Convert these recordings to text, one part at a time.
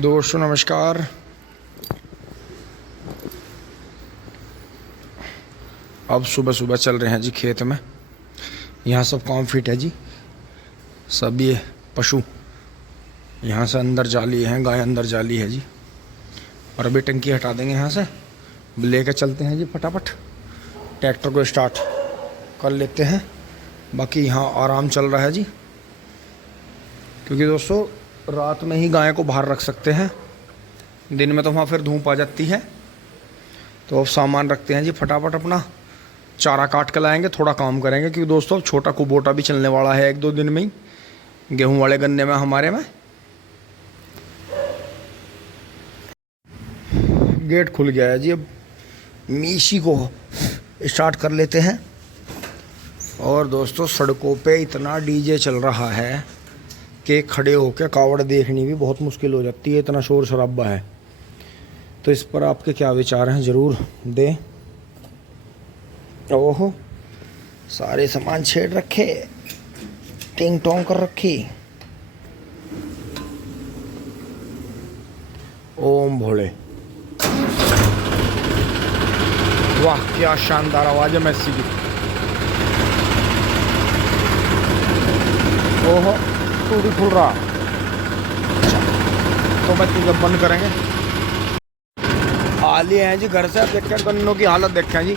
दोस्तों नमस्कार। अब सुबह सुबह चल रहे हैं जी खेत में। यहाँ सब काम फिट है जी। सब ये पशु यहाँ से अंदर जाली है, गाय अंदर जाली है जी। और अभी टंकी हटा देंगे यहाँ से, लेकर चलते हैं जी फटाफट। ट्रैक्टर को स्टार्ट कर लेते हैं। बाकी यहाँ आराम चल रहा है जी, क्योंकि दोस्तों रात में ही गाय को बाहर रख सकते हैं, दिन में तो वहाँ फिर धूप आ जाती है। तो अब सामान रखते हैं जी फटाफट, अपना चारा काट के लाएंगे, थोड़ा काम करेंगे, क्योंकि दोस्तों अब छोटा कुबोटा भी चलने वाला है 1-2 दिन में ही, गेहूं वाले गन्ने में हमारे में। गेट खुल गया है जी। अब मीशी को स्टार्ट कर लेते हैं। और दोस्तों सड़कों पे इतना डीजे चल रहा है कि खड़े होकर कावड़ देखनी भी बहुत मुश्किल हो जाती है, इतना शोर शराबा है। तो इस पर आपके क्या विचार हैं ज़रूर दें। ओहो, सारे सामान छेड़ रखे, टिंग टोंग कर रखी। ओम भोले, वाह क्या शानदार आवाज है मैसी की। ओहो, तू भी खुल रहा। अच्छा, तो मैं तुझे बंद करेंगे। आ लिए हैं जी घर से। अब देखते हैं गन्नों की हालत, देखें जी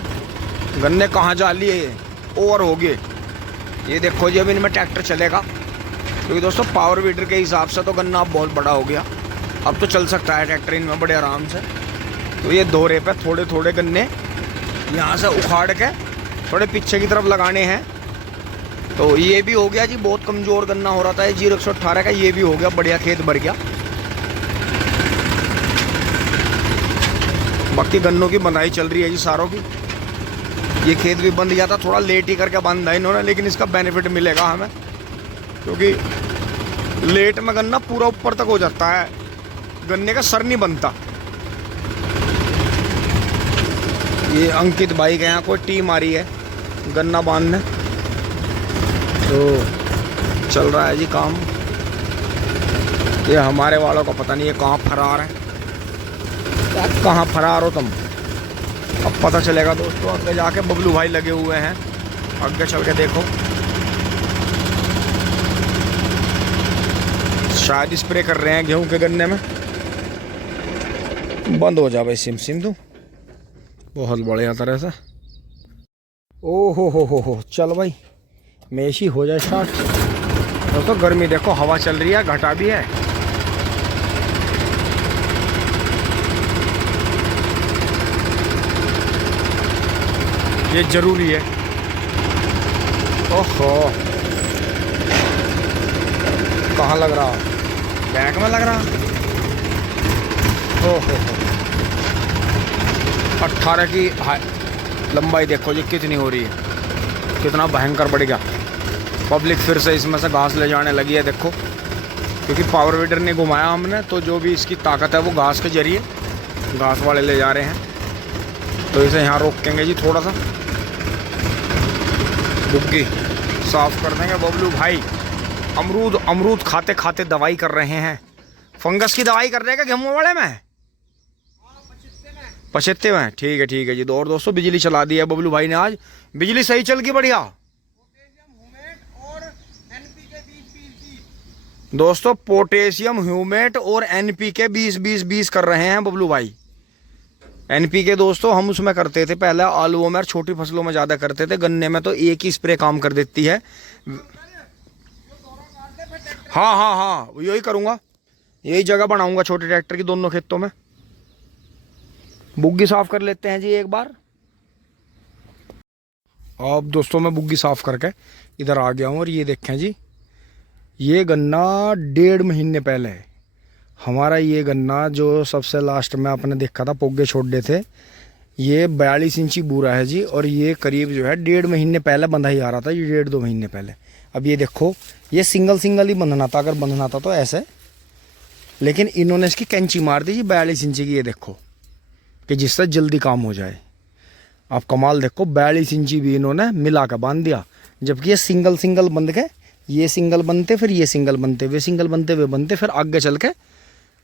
गन्ने कहाँ जा लिए, ये ओवर हो गए। ये देखो जी, अब इनमें ट्रैक्टर चलेगा, क्योंकि दोस्तों पावर वीडर के हिसाब से तो गन्ना अब बहुत बड़ा हो गया। अब तो चल सकता है ट्रैक्टर इनमें बड़े आराम से। तो ये दोहरे पे थोड़े थोड़े गन्ने यहाँ से उखाड़ के थोड़े पीछे की तरफ लगाने हैं। तो ये भी हो गया जी, बहुत कमज़ोर गन्ना हो रहा था ये 0118 का, ये भी हो गया बढ़िया, खेत भर गया। बाकी गन्नों की बंधाई चल रही है जी सारों की। ये खेत भी बंद गया था, थोड़ा लेट ही करके बांधा इन्होंने, लेकिन इसका बेनिफिट मिलेगा हमें, क्योंकि लेट में गन्ना पूरा ऊपर तक हो जाता है, गन्ने का सर नहीं बनता। ये अंकित भाई के यहाँ कोई टीम आ रही है गन्ना बांधने, तो चल रहा है जी काम। ये हमारे वालों को पता नहीं ये कहाँ फरार है, कहाँ फरार हो तुम, अब पता चलेगा दोस्तों आगे जाके। बबलू भाई लगे हुए हैं, आगे चल के देखो, शायद स्प्रे कर रहे हैं गेहूं के गन्ने में। बंद हो जा भाई सिम सिम तू, बहुत बढ़िया तरह से। ओ हो, चल भाई मेशी हो जाए स्टार्ट। दोस्तों गर्मी देखो, हवा चल रही है, घटा भी है। ये जरूरी है। ओहो, कहाँ लग रहा, बैक में लग रहा। ओहो, 18 की लंबाई देखो जी कितनी हो रही है, कितना भयंकर बढ़ गया। पब्लिक फिर से इसमें से घास ले जाने लगी है देखो, क्योंकि पावर वीडर ने घुमाया हमने, तो जो भी इसकी ताकत है वो घास के जरिए घास वाले ले जा रहे हैं। तो इसे यहाँ रोकेंगे जी थोड़ा सा, बुग्गी साफ कर देंगे। बबलू भाई अमरूद खाते खाते दवाई कर रहे हैं, फंगस की दवाई कर रहे हैं क्या गेहूं वाले में, पछेते में। ठीक है जी। और दोस्तों बिजली चला दी है बबलू भाई ने आज, बिजली सही चल गई बढ़िया। दोस्तों पोटेशियम ह्यूमेट और एनपीके 20-20-20 कर रहे हैं बबलू भाई। एनपीके दोस्तों हम उसमें करते थे पहले, आलूओं में और छोटी फसलों में ज़्यादा करते थे, गन्ने में तो एक ही स्प्रे काम कर देती है। हाँ यही करूँगा, यही जगह बनाऊंगा छोटे ट्रैक्टर की दोनों खेतों में। बुग्गी साफ कर लेते हैं जी एक बार। अब दोस्तों मैं बुग्गी साफ करके इधर आ गया हूँ, और ये देखें जी, ये गन्ना 1.5 महीने पहले हमारा, ये गन्ना जो सबसे लास्ट में आपने देखा था पोगे छोड़े थे, ये 42 इंची बूरा है जी। और ये करीब जो है 1.5 महीने पहले बंधा ही आ रहा था, ये 1.5-2 महीने पहले। अब ये देखो, ये सिंगल ही बंधना था, अगर बंधना था तो ऐसे, लेकिन इन्होंने इसकी कैंची मार दी जी 42 इंची की, ये देखो, कि जिससे जल्दी काम हो जाए। आप कमाल देखो, 42 इंची भी इन्होंने मिला कर बांध दिया, जबकि ये सिंगल बंध के, ये सिंगल बनते, फिर ये सिंगल बनते, वे सिंगल बनते, वे बनते, फिर आगे चल के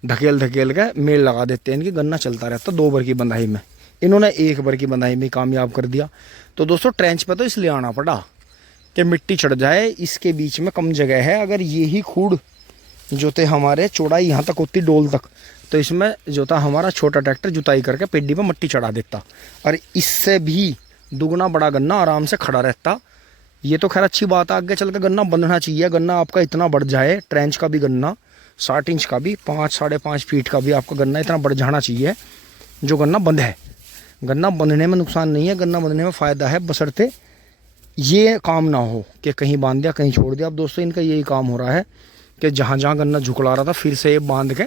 धकेल धकेल के मेल लगा देते हैं इनकी, गन्ना चलता रहता 2 बार की बंधाई में। इन्होंने 1 बार की बंधाई में कामयाब कर दिया। तो दोस्तों ट्रेंच पे तो इसलिए आना पड़ा कि मिट्टी चढ़ जाए, इसके बीच में कम जगह है। अगर यही खूड जो थे हमारे चौड़ाई यहाँ तक होती डोल तक, तो इसमें जो था हमारा छोटा ट्रैक्टर जुताई करके पेड्डी पे मट्टी चढ़ा देता और इससे भी दुगना बड़ा गन्ना आराम से खड़ा रहता। ये तो खैर अच्छी बात है, आगे चल के गन्ना बंधना चाहिए। गन्ना आपका इतना बढ़ जाए, ट्रेंच का भी गन्ना 60 इंच का भी, 5 साढ़े 5 फीट का भी आपका गन्ना इतना बढ़ जाना चाहिए जो गन्ना बंध है। गन्ना बंधने में नुकसान नहीं है, गन्ना बंधने में फ़ायदा है, बशर्ते ये काम ना हो कि कहीं बांध दिया कहीं छोड़ दिया। अब दोस्तों इनका यही काम हो रहा है कि जहाँ जहाँ गन्ना झुकला रहा था फिर से ये बांध के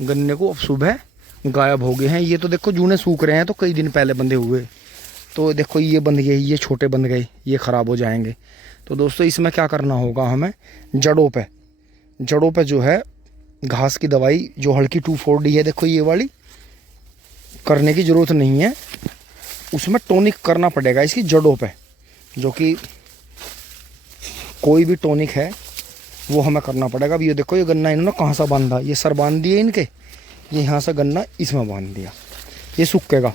गन्ने को अब सुबह गायब हो गए हैं। ये तो देखो जूने सूख रहे हैं, तो कई दिन पहले बंधे हुए, तो देखो ये बंध गए, ये छोटे बंध गए, ये ख़राब हो जाएंगे। तो दोस्तों इसमें क्या करना होगा हमें, जड़ों पे जो है घास की दवाई जो हल्की 2,4-D है, देखो ये वाली करने की ज़रूरत नहीं है, उसमें टॉनिक करना पड़ेगा इसकी जड़ों पे, जो कि कोई भी टॉनिक है वो हमें करना पड़ेगा। अब ये देखो ये गन्ना इन्होंने कहाँ सा बांधा, ये सर बांध दिए इनके, ये यहाँ से गन्ना इसमें बांध दिया, ये सूखेगा।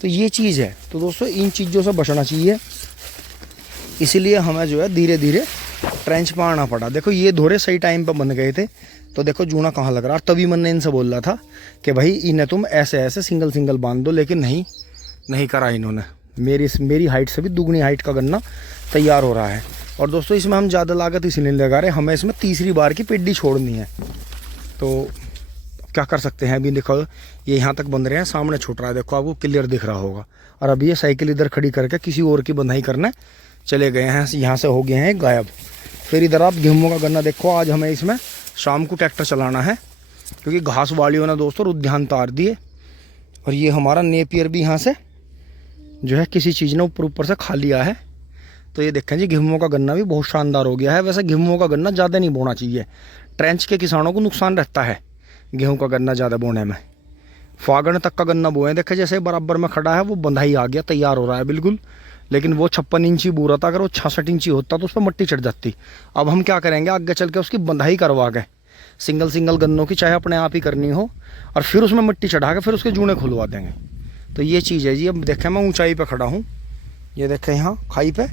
तो ये चीज़ है। तो दोस्तों इन चीज़ों से बचना चाहिए, इसीलिए हमें जो है धीरे धीरे ट्रेंच पर आना पड़ा। देखो ये धोरे सही टाइम पर बन गए थे, तो देखो जूना कहाँ लग रहा। तभी मैंने इनसे बोल रहा था कि भाई इन्हें तुम ऐसे ऐसे सिंगल बांध दो, लेकिन नहीं करा इन्होंने। मेरी हाइट से भी दुगनी हाइट का गन्ना तैयार हो रहा है। और दोस्तों इसमें हम ज़्यादा लागत इसलिए नहीं लगा रहे, हमें इसमें तीसरी बार की पेड्डी छोड़नी है। तो क्या कर सकते हैं, अभी देखो ये यहाँ तक बंध रहे हैं, सामने छूट रहा है, देखो आपको क्लियर दिख रहा होगा। और अभी ये साइकिल इधर खड़ी करके किसी और की बंधाई करने चले गए हैं, यहाँ से हो गए हैं गायब। फिर इधर आप गेहूँ का गन्ना देखो, आज हमें इसमें शाम को ट्रैक्टर चलाना है क्योंकि घास वालियों ने दोस्तों रुद्धान तार दिए। और ये हमारा नेपियर भी यहाँ से जो है किसी चीज़ ने ऊपर से खा लिया है। तो ये देखें जी गेहूँ का गन्ना भी बहुत शानदार हो गया है। वैसे गेहूँ का गन्ना ज़्यादा नहीं बोना चाहिए, ट्रेंच के किसानों को नुकसान रहता है गेहूँ का गन्ना ज़्यादा बोने में। फागण तक का गन्ना बोए, देखे जैसे बराबर में खड़ा है, वो बंधाई आ गया, तैयार हो रहा है बिल्कुल। लेकिन वो 56 इंची बो रहा था, अगर वो 66 इंची होता तो उस पर मिट्टी चढ़ जाती। अब हम क्या करेंगे, आगे चल के उसकी बंधाई करवा के सिंगल गन्नों की, चाहे अपने आप ही करनी हो, और फिर उसमें मिट्टी चढ़ा के फिर उसके जूने खुलवा देंगे। तो ये चीज़ है जी। अब देखें मैं ऊंचाई पे खड़ा हूँ, ये देखें यहाँ खाई पे,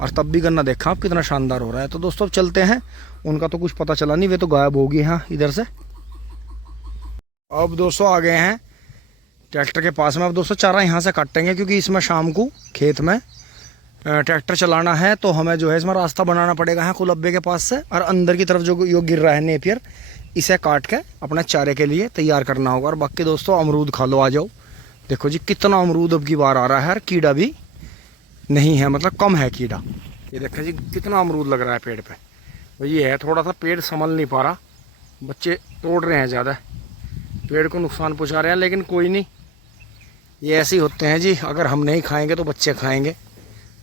और तब भी गन्ना देखा आप कितना शानदार हो रहा है। तो दोस्तों अब चलते हैं, उनका तो कुछ पता चला नहीं, वे तो गायब हो गए हैं इधर से। अब दोस्तों आ गए हैं ट्रैक्टर के पास में। अब दोस्तों चारा यहाँ से काटेंगे क्योंकि इसमें शाम को खेत में ट्रैक्टर चलाना है, तो हमें जो है इसमें रास्ता बनाना पड़ेगा है कुलब्बे के पास से, और अंदर की तरफ जो यो गिर रहा है नेपियर, इसे काट के अपने चारे के लिए तैयार करना होगा। और बाकी दोस्तों अमरूद खा लो, आ जाओ। देखो जी कितना अमरूद अब की बार आ रहा है, और कीड़ा भी नहीं है, मतलब कम है कीड़ा। ये देखें जी कितना अमरूद लग रहा है पेड़ पे। तो ये है थोड़ा सा पेड़ संभल नहीं पा रहा, बच्चे तोड़ रहे हैं ज़्यादा, पेड़ को नुकसान पहुँचा रहे हैं, लेकिन कोई नहीं, ये ऐसे ही होते हैं जी। अगर हम नहीं खाएंगे तो बच्चे खाएंगे।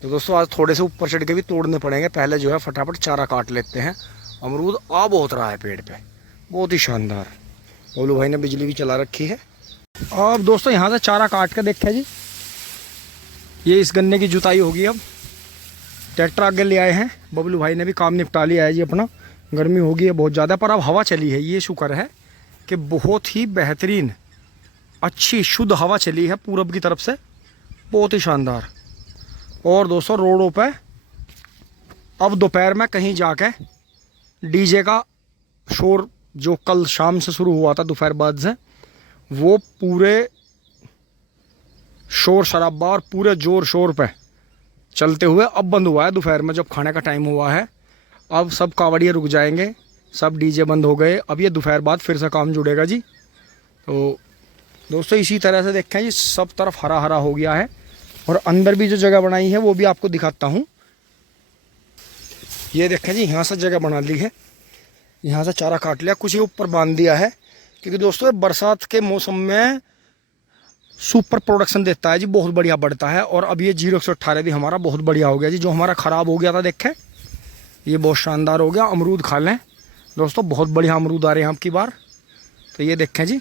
तो दोस्तों आज थोड़े से ऊपर चढ़ के भी तोड़ने पड़ेंगे, पहले जो है फटाफट चारा काट लेते हैं। अमरूद आ बहुत रहा है पेड़ पे, बहुत ही शानदार। बोलू भाई ने बिजली भी चला रखी है। अब दोस्तों यहाँ से चारा काट के देखें जी, ये इस गन्ने की जुताई होगी। अब ट्रैक्टर आगे ले आए हैं, बबलू भाई ने भी काम निपटा लिया है जी अपना। गर्मी होगी है बहुत ज़्यादा, पर अब हवा चली है, ये शुक्र है कि बहुत ही बेहतरीन अच्छी शुद्ध हवा चली है पूरब की तरफ से, बहुत ही शानदार। और दोस्तों रोडों पे अब दोपहर में कहीं जाके डीजे का शोर जो कल शाम से शुरू हुआ था दोपहर बाद से, वो पूरे शोर शराबा और पूरे जोर शोर पे चलते हुए अब बंद हुआ है। दोपहर में जब खाने का टाइम हुआ है, अब सब कावड़िए रुक जाएंगे, सब डीजे बंद हो गए। अब ये दोपहर बाद फिर से काम जुड़ेगा जी। तो दोस्तों इसी तरह से देखें जी सब तरफ हरा हरा हो गया है, और अंदर भी जो जगह बनाई है वो भी आपको दिखाता हूँ। ये देखें जी यहाँ से जगह बना ली है, यहाँ से चारा काट लिया, कुछ ही ऊपर बांध दिया है, क्योंकि दोस्तों बरसात के मौसम में सुपर प्रोडक्शन देता है जी, बहुत बढ़िया बढ़ता है। और अब ये 0-118 भी हमारा बहुत बढ़िया हो गया जी। जो हमारा ख़राब हो गया था देखें, ये बहुत शानदार हो गया। अमरूद खा लें दोस्तों, बहुत बढ़िया अमरूद आ रहे हैं आपकी बार। तो ये देखें जी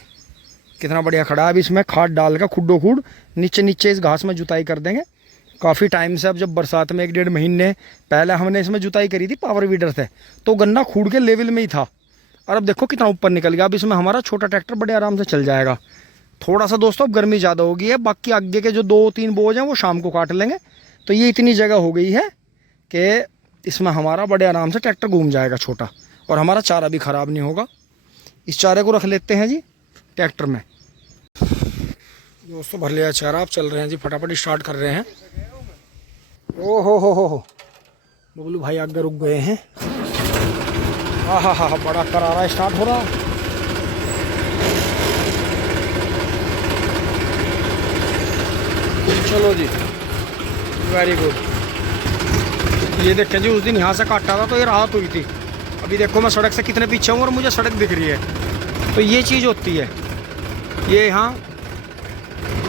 कितना बढ़िया खड़ा है। अब इसमें खाद डाल कर खुड्डो खुड नीचे इस घास में जुताई कर देंगे। काफ़ी टाइम से, अब जब बरसात में 1-1.5 महीने पहले हमने इसमें जुताई करी थी पावर वीडर से, तो गन्ना खूड के लेवल में ही था। और अब देखो कितना ऊपर निकल गया। अब इसमें हमारा छोटा ट्रैक्टर बड़े आराम से चल जाएगा। थोड़ा सा दोस्तों अब गर्मी ज़्यादा होगी है, बाकी आगे के जो 2-3 बोझ हैं वो शाम को काट लेंगे। तो ये इतनी जगह हो गई है कि इसमें हमारा बड़े आराम से ट्रैक्टर घूम जाएगा छोटा, और हमारा चारा भी ख़राब नहीं होगा। इस चारे को रख लेते हैं जी ट्रैक्टर में। दोस्तों भर लिया चारा, आप चल रहे हैं जी, फटाफट स्टार्ट कर रहे हैं। ओ हो बबलू भाई आगे रुक गए हैं। हाँ, बड़ा करारा स्टार्ट हो रहा है। चलो जी, वेरी गुड। ये देखें जी, उस दिन यहाँ से काटा था तो ये राहत हुई थी। अभी देखो मैं सड़क से कितने पीछे हूँ और मुझे सड़क दिख रही है। तो ये चीज़ होती है, ये यहाँ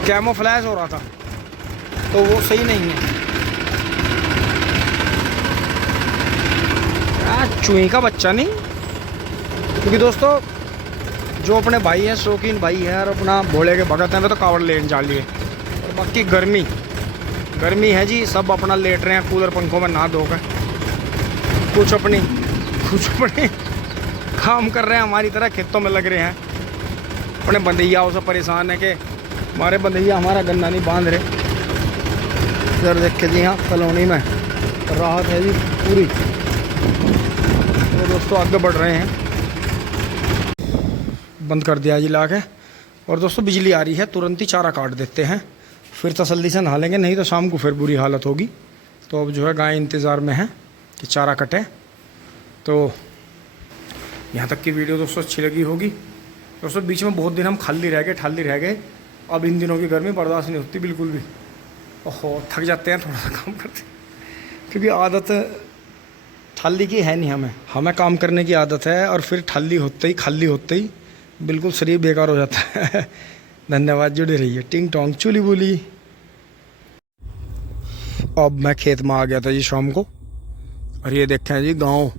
कैमोफ्लेज हो रहा था तो वो सही नहीं है। चूहे का बच्चा नहीं, क्योंकि दोस्तों जो अपने भाई हैं, शौकीन भाई हैं और अपना भोले के भगत हैं, वे तो कावड़ लेने जा लिए। और बाकी गर्मी है जी, सब अपना लेट रहे हैं कूलर पंखों में नहा धोकर। कुछ अपने काम कर रहे हैं, हमारी तरह खेतों में लग रहे हैं। अपने बंधैयाओं से परेशान है कि हमारे बंधैया हमारा गन्ना नहीं बांध रहे। इधर देख के जी, हाँ कॉलोनी में राहत है जी पूरी। तो दोस्तों आगे बढ़ रहे हैं, बंद कर दिया जी ला के। और दोस्तों बिजली आ रही है, तुरंत ही चारा काट देते हैं, फिर तसल्ली से नहा लेंगे, नहीं तो शाम को फिर बुरी हालत होगी। तो अब जो है गाय इंतज़ार में है कि चारा कटे। तो यहाँ तक की वीडियो दोस्तों अच्छी लगी होगी। दोस्तों बीच में बहुत दिन हम ठाली रह गए। अब इन दिनों की गर्मी बर्दाश्त नहीं होती बिल्कुल भी। ओहो, थक जाते हैं थोड़ा सा काम करते, क्योंकि आदत ठाली की है नहीं। हमें काम करने की आदत है, और फिर खाली होते ही बिल्कुल शरीर बेकार हो जाता है। धन्यवाद, जुड़े रहिए। टिंग टोंग चुली बुली। अब मैं खेत में आ गया था जी शाम को, और ये देखें जी गांव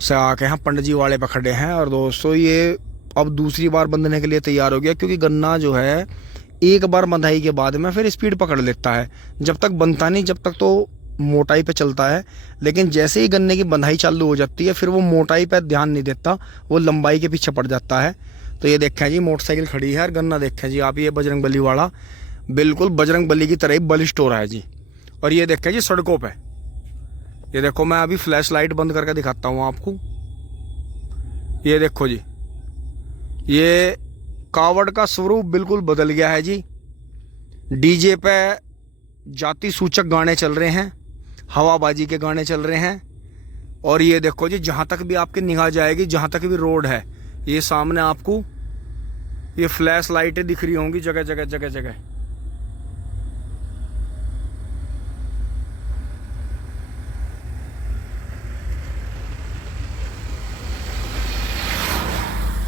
से आके यहाँ पंडित जी वाले पे खड़े हैं। और दोस्तों ये अब दूसरी बार बंधने के लिए तैयार हो गया, क्योंकि गन्ना जो है एक बार बंधाई के बाद में फिर स्पीड पकड़ लेता है। जब तक बनता नहीं, जब तक तो मोटाई पे चलता है, लेकिन जैसे ही गन्ने की बंधाई चालू हो जाती है फिर वो मोटाई पे ध्यान नहीं देता, वो लंबाई के पीछे पड़ जाता है। तो ये देखें जी मोटरसाइकिल खड़ी है और गन्ना देखें जी आप, ये बजरंग बली वाला बिल्कुल बजरंग बली की तरह ही बलिष्ठ हो रहा है जी। और ये देखें जी सड़कों पे, ये देखो मैं अभी फ्लैश लाइट बंद करके दिखाता हूँ आपको। ये देखो जी, ये कावड़ का स्वरूप बिल्कुल बदल गया है जी। डीजे पे जाति सूचक गाने चल रहे हैं, हवाबाजी के गाने चल रहे हैं। और ये देखो जी, जहाँ तक भी आपकी निगाह जाएगी, जहाँ तक भी रोड है, ये सामने आपको ये फ्लैश लाइटें दिख रही होंगी जगह जगह।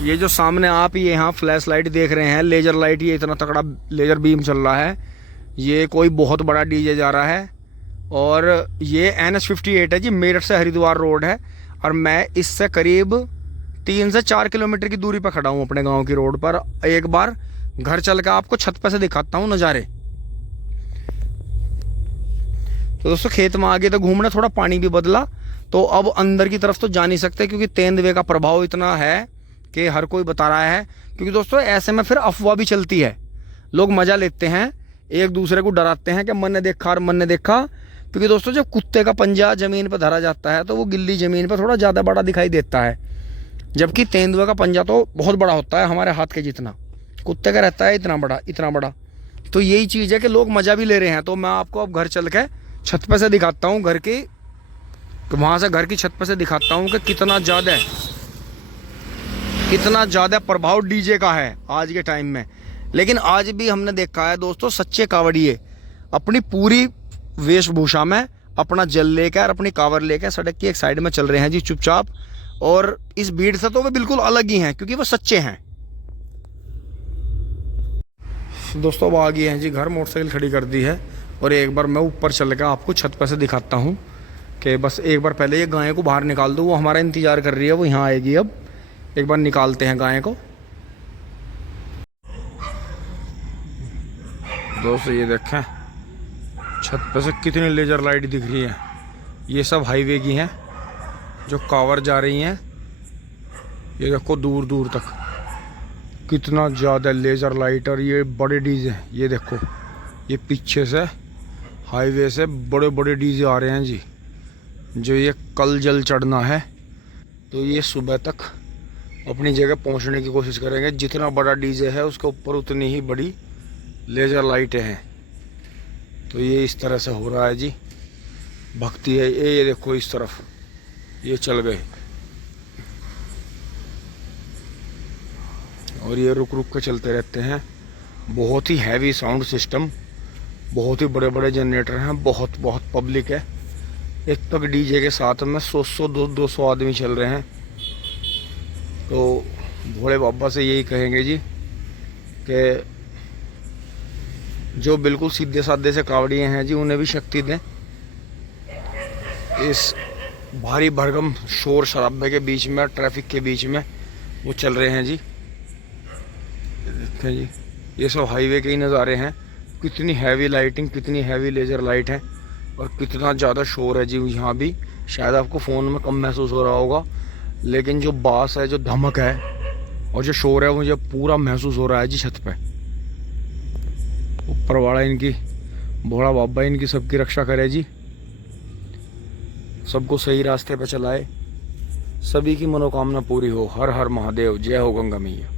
ये जो सामने आप ये यहाँ फ्लैश लाइट देख रहे हैं, लेजर लाइट, ये इतना तगड़ा लेजर बीम चल रहा है। ये कोई बहुत बड़ा डीजे जा रहा है। और ये NH58 है जी, मेरठ से हरिद्वार रोड है। और मैं इससे करीब 3 से 4 किलोमीटर की दूरी पर खड़ा हूँ अपने गांव की रोड पर। एक बार घर चल के आपको छत पर से दिखाता हूँ नज़ारे। तो दोस्तों खेत में आगे तो घूमना, थोड़ा पानी भी बदला, तो अब अंदर की तरफ तो जा नहीं सकते, क्योंकि तेंदुए का प्रभाव इतना है कि हर कोई बता रहा है। क्योंकि दोस्तों ऐसे में फिर अफवाह भी चलती है, लोग मज़ा लेते हैं, एक दूसरे को डराते हैं कि मन ने देखा। क्योंकि दोस्तों जब कुत्ते का पंजा ज़मीन पर धरा जाता है तो वो गिल्ली ज़मीन पर थोड़ा ज़्यादा बड़ा दिखाई देता है, जबकि तेंदुए का पंजा तो बहुत बड़ा होता है, हमारे हाथ के जितना। कुत्ते का रहता है इतना बड़ा। तो यही चीज़ है कि लोग मज़ा भी ले रहे हैं। तो मैं आपको अब घर चल के छत पर से दिखाता हूँ, घर की, तो वहाँ से घर की छत पर से दिखाता हूँ कि कितना ज़्यादा प्रभाव डीजे का है आज के टाइम में। लेकिन आज भी हमने देखा है दोस्तों, सच्चे कावड़िए अपनी पूरी वेशभूषा में अपना जल लेकर और अपनी कावड़ लेकर सड़क की एक साइड में चल रहे हैं जी चुपचाप। और इस भीड़ से तो वे बिल्कुल अलग ही हैं, क्योंकि वो सच्चे हैं। दोस्तों अब आ गए हैं जी घर, मोटरसाइकिल खड़ी कर दी है। और एक बार मैं ऊपर चल कर आपको छत पर से दिखाता हूँ कि बस एक बार पहले ये गाय को बाहर निकाल दो, वो हमारा इंतज़ार कर रही है, वो यहाँ आएगी। अब एक बार निकालते हैं गाय को। दोस्तों ये देखें छत पर से कितनी लेजर लाइट दिख रही है। ये सब हाईवे की हैं जो कावड़ जा रही हैं। ये देखो दूर दूर तक कितना ज़्यादा लेज़र लाइट। और ये बड़े डीजे, ये देखो ये पीछे से हाईवे से बड़े बड़े डीजे आ रहे हैं जी। जो ये कल जल चढ़ना है तो ये सुबह तक अपनी जगह पहुंचने की कोशिश करेंगे। जितना बड़ा डीजे है उसके ऊपर उतनी ही बड़ी लेज़र लाइटें हैं। तो ये इस तरह से हो रहा है जी, भक्ति है। ये देखो इस तरफ ये चल गए और ये रुक रुक के चलते रहते हैं। बहुत ही हैवी साउंड सिस्टम, बहुत ही बड़े बड़े जनरेटर हैं, बहुत बहुत पब्लिक है। एक तक डीजे के साथ में 100-200 आदमी चल रहे हैं। तो भोले बाबा से यही कहेंगे जी कि जो बिल्कुल सीधे साधे से कावड़िए हैं जी, उन्हें भी शक्ति दें। इस भारी भरकम शोर शराबे के बीच में, ट्रैफिक के बीच में वो चल रहे हैं जी। देखें जी, ये सब हाईवे के ही नज़ारे हैं। कितनी हैवी लाइटिंग, कितनी हैवी लेज़र लाइट है और कितना ज़्यादा शोर है जी यहाँ भी। शायद आपको फ़ोन में कम महसूस हो रहा होगा, लेकिन जो बास है, जो धमक है और जो शोर है, मुझे पूरा महसूस हो रहा है जी छत पे। ऊपर वाला इनकी, भोला बाबा इनकी सबकी रक्षा करे जी, सबको सही रास्ते पे चलाए, सभी की मनोकामना पूरी हो। हर हर महादेव, जय हो गंगा मैया।